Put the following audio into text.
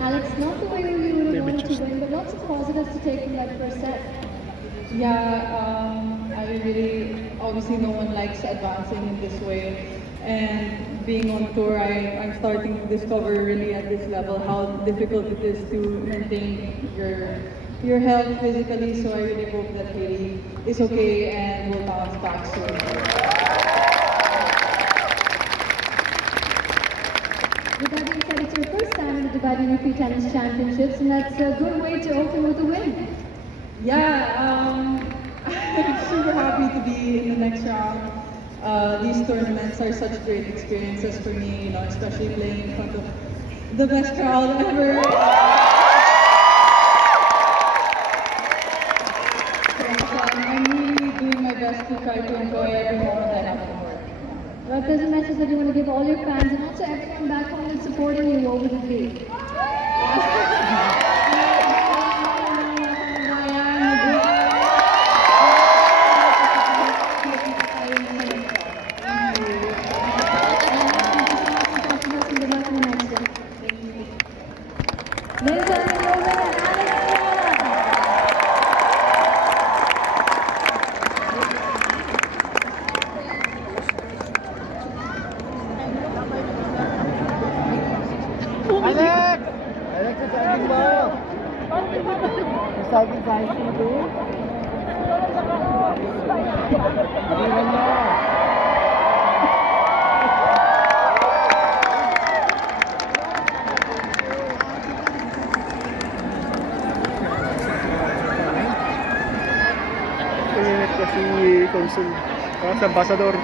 Alex, not the way we really wanted to win, but lots of positives to take from that first set. Yeah, I really, obviously no one likes advancing in this way. And being on tour, I'm starting to discover really at this level how difficult it is to maintain your health physically. So I really hope that Hailey is okay and will bounce back soon. With that being said, it's your first time in the Dubai Duty Free Tennis Championships, and that's a good way to open with a win. Yeah, I'm super happy to be in the next round. These tournaments are such great experiences for me, you know, especially playing in front of the best crowd ever. I'm really doing my best to try to enjoy every moment I have on board. Well, if there's a message that you want to give all your fans and also everyone back home that's supporting you, what would it be? Ladies and gentlemen, your winner, Alex Alex! Alex, saging mo! Saging sa ice cream ko. Iwan mo! Init kasi Consul. Parang sa Ambassador.